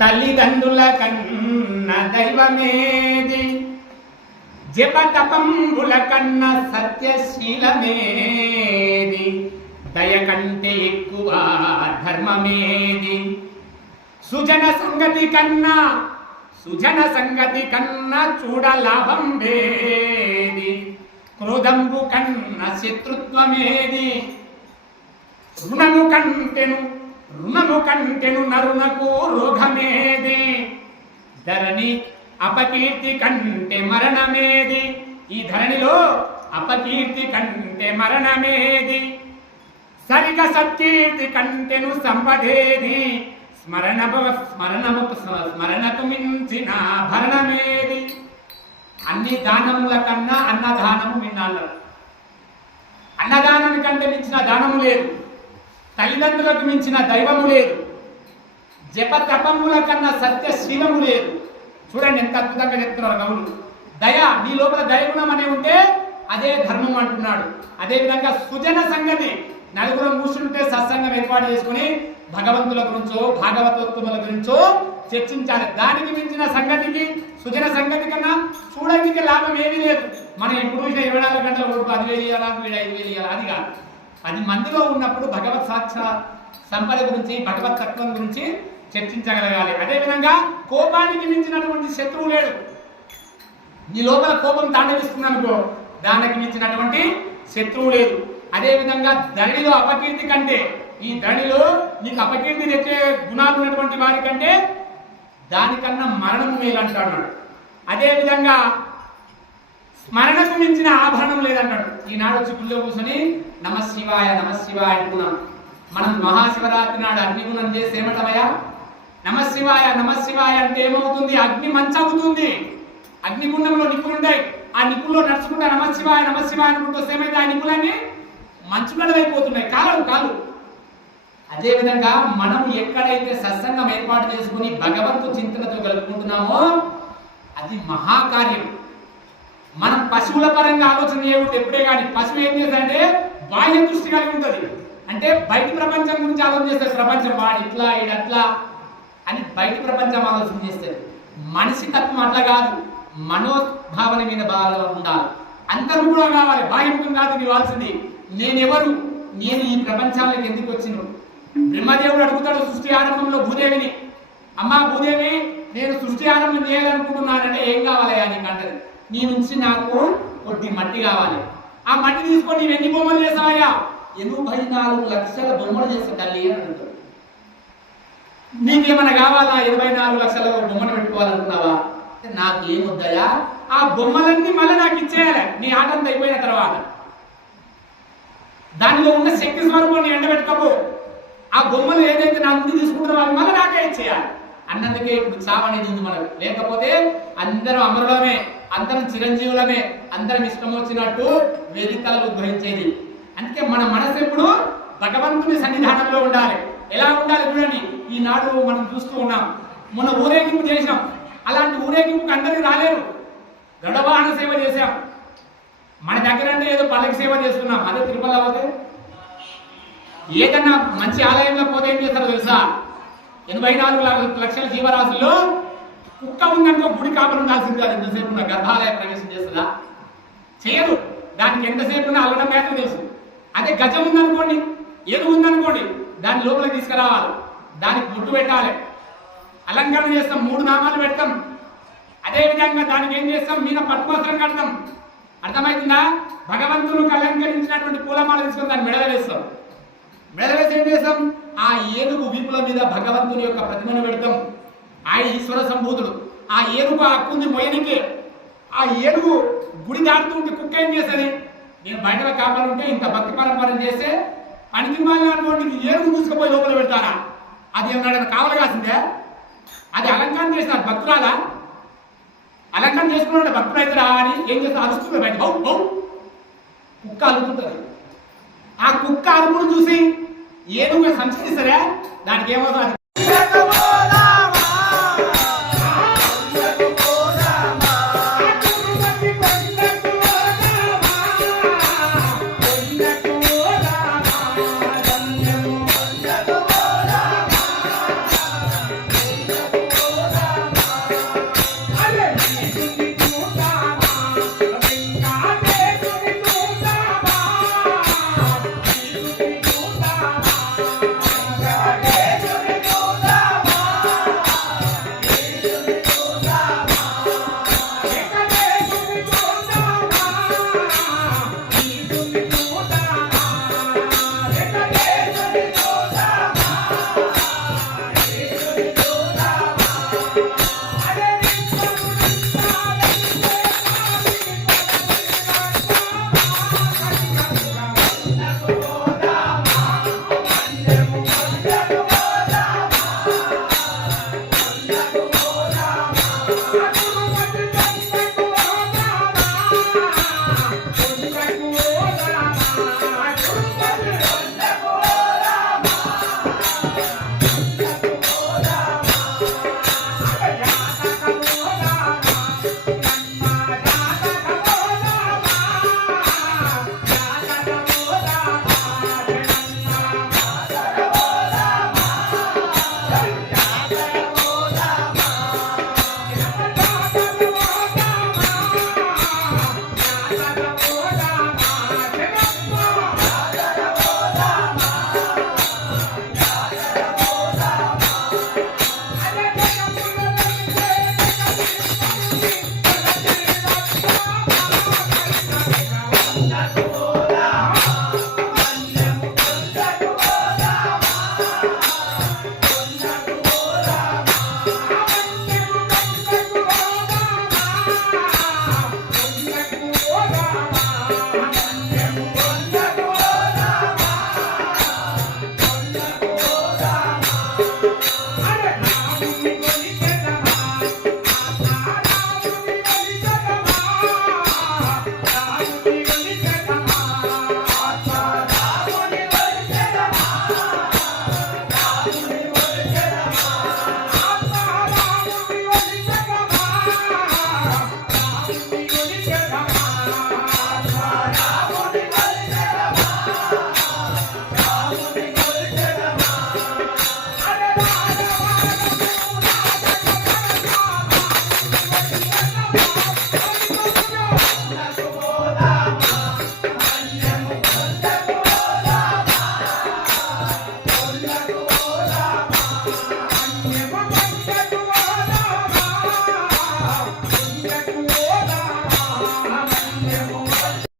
తల్లిదండ్రుల కన్న దైవమేది, జపతపంబుల కన్న సత్యశీలమేది, దయ కంటే ఎక్కువ ధర్మమేది, సుజన సంగతి కన్నా చూడ లాభం వేది, క్రోధంబు కన్న శత్రుత్వమేది, రుణము కంటెను నరునకు రోగమేది, ధరణి అపకీర్తి కంటే మరణమేది, ఈ ధరణిలో అపకీర్తి కంటే మరణమేది, సరిగ సత్కీర్తి కంటెను సంపదేది, స్మరణకు మించిన భరణమేది. అన్ని దానముల కన్నా అన్నదానము మిన్నాళ్ళు. అన్నదానం కంటే మించిన దానము లేదు, తల్లిదండ్రులకు మించిన దైవము లేదు, జప తపముల కన్నా సత్యశీలము లేదు. చూడండి ఎంత అద్భుతంగా చెప్తున్నారు కవులు. దయ, నీ లోపల దయగుణం అనే ఉంటే అదే ధర్మం అంటున్నాడు. అదేవిధంగా సుజన సంగతి, నలుగురం కూర్చుంటే సత్సంగం ఏర్పాటు చేసుకుని భగవంతుల గురించో భాగవతోత్తముల గురించో చర్చించాలి. దానికి మించిన సంగతికి, సుజన సంగతి కన్నా చూడడానికి లాభం ఏమీ లేదు. మనం ఎప్పుడు 24 గంటల వరకు 10,000 ఇవ్వాలా, 5,000 ఇవ్వాలా, అది కాదు. అది మందిలో ఉన్నప్పుడు భగవత్ సాక్షాత్ సంపద గురించి, భగవత్ తత్వం గురించి చర్చించగలగాలి. అదేవిధంగా కోపానికి మించినటువంటి శత్రువు లేడు. నీ లోపల కోపం తాండవిస్తుందనుకో, దానికి మించినటువంటి శత్రువు లేదు. అదేవిధంగా ధరణిలో అపకీర్తి కంటే, ఈ ధరణిలో నీకు అపకీర్తి తెచ్చే గుణాలు ఉన్నటువంటి వారి కంటే దానికన్నా మరణము మేలు అంటాడు. అదేవిధంగా స్మరణకు మించిన ఆభరణం లేదంటాడు. ఈనాడు వచ్చి గుళ్ళో కూర్చొని నమశివాయ నమశివాయ అంటున్నాం. మనం మహాశివరాత్రి నాడు అగ్నిగుణం చేసి ఏమంటామయ్యా? నమశివాయ నమశివాయ అంటే ఏమవుతుంది? అగ్ని మంచవుతుంది. అగ్నిగుండంలో నిప్పులు ఉంటాయి. ఆ నిప్పుల్లో నడుచుకుంటా నమశివాయ నమశివాయ అనుకుంటూ ఏమైతే ఆ నిప్పులన్నీ మంచుగడవైపోతున్నాయి, కాలు. అదేవిధంగా మనం ఎక్కడైతే సత్సంగం ఏర్పాటు చేసుకుని భగవంతు చింతనతో కలుపుకుంటున్నామో అది మహాకార్యం. మనం పశువుల పరంగా ఆలోచన చేయకూడదు ఎప్పుడే. కానీ పశువు ఏం చేస్తాడంటే బాహ్య దృష్టి కలిగి ఉంటుంది. అంటే బయట ప్రపంచం గురించి ఆలోచన చేస్తారు. ప్రపంచం వాడు ఇట్లా ఈడట్లా అని బయట ప్రపంచం ఆలోచన చేస్తారు. మనిషి తత్వం అట్లా కాదు, మనోభావన మీద బాగా ఉండాలి. అంతరం కూడా కావాలి, బాహ్యముఖం కాదు ఇవ్వాల్సింది. నేనెవరు, నేను ఈ ప్రపంచానికి ఎందుకు వచ్చిన? బ్రహ్మదేవుడు అడుగుతాడు సృష్టి ఆరంభంలో భూదేవిని, అమ్మా భూదేవి నేను సృష్టి ఆరంభం చేయాలనుకుంటున్నానంటే ఏం కావాలయ్యా నీకు అంటది. నీ నుంచి నాకు కొద్ది మట్టి కావాలి. ఆ మట్టి తీసుకొని నేను ఎన్ని బొమ్మలు చేసావయ్యా? 84 లక్షల బొమ్మలు చేస్తా తల్లి అని అడుగుతాడు. నీకేమన్నా కావాలా? 24 లక్షల బొమ్మను పెట్టుకోవాలనుకున్నావా? నాకు ఏమొద్దయా, ఆ బొమ్మలన్నీ మళ్ళీ నాకు ఇచ్చేయాలి నీ ఆటంతా అయిపోయిన తర్వాత. దానిలో ఉన్న శక్తి స్వరూపాన్ని ఎండబెట్టుకోబో. ఆ బొమ్మలు ఏదైతే నా ముందు తీసుకుంటారో అవి మళ్ళీ నాకే ఇచ్చేయాలి అన్నందుకే ఇప్పుడు చావు అనేది ఉంది మనకు. లేకపోతే అందరం అమరులమే, అందరం చిరంజీవులమే, అందరం ఇష్టం వచ్చినట్టు వేదికలు ఉద్భవించేది. అందుకే మన మనసు ఎప్పుడు భగవంతుని సన్నిధానంలో ఉండాలి. ఎలా ఉండాలి చూడండి. ఈనాడు మనం చూస్తూ ఉన్నాం, మొన్న ఊరేగింపు చేసినాం. అలాంటి ఊరేగింపుకి అందరికీ రాలేరు. గడవాహన సేవ చేశాం. మన దగ్గర అంటే ఏదో పల్లకి సేవ చేస్తున్నాం. అదే తిరుపతి పోతే, ఏదన్నా మంచి ఆలయంలో పోతే ఏం చేస్తారో తెలుసా? 84 లక్షల జీవరాశుల్లో కుక్క ఉందనుకో గుడి కాపలు ఉండాల్సింది కాదు. ఎంతసేపు ఉన్న గర్భాలయ ప్రవేశం చేస్తుందా? చేయదు. దానికి ఎంతసేపు ఉన్నా అల్లడం మేతం తెలుసు. అదే గజం ఉందనుకోండి, ఏనుగు ఉందనుకోండి, దాని లోపలికి తీసుకురావాలి, దానికి ముట్టు పెట్టాలి, అలంకరణ చేస్తాం, 3 నామాలు పెడతాం. అదేవిధంగా దానికి ఏం చేస్తాం? మీద పద్మాసనం కడతాం. అర్థమవుతుందా? భగవంతునికి అలంకరించినటువంటి పూలమాల తీసుకొని దాన్ని మెడల వేస్తాం. మెడల వేసి ఏం చేస్తాం? ఆ ఏనుగు వీపుల మీద భగవంతుని యొక్క ప్రతిమను పెడతాం. ఆయన ఈశ్వర సంభూతుడు. ఆ ఏనుగు హక్కుంది మొయ్యనికే. ఆ ఏనుగు గుడి దాటుతుంటే కుక్క ఏం చేస్తుంది? నేను బయట కాపాలంటే ఇంత భక్తి పరంపరం చేస్తే పనికి అనుకోండి, ఏనుగు తీసుకుపోయి లోపల పెడతారా? అది ఏమన్నా కావాలి కాసిందే? అది అలంకరణ చేసినారు భక్తురాలా? అలంకరణ చేసుకున్నాడు భక్తుడు అయితే రా అని ఏం చేస్తా? అరుస్తుంది బయట, బౌ బౌ కుక్క అలుతుంటది. ఆ కుక్క అరుపును చూసి ఏనుగు సంస్కరిస్తారా? దానికి ఏమవుతుంది?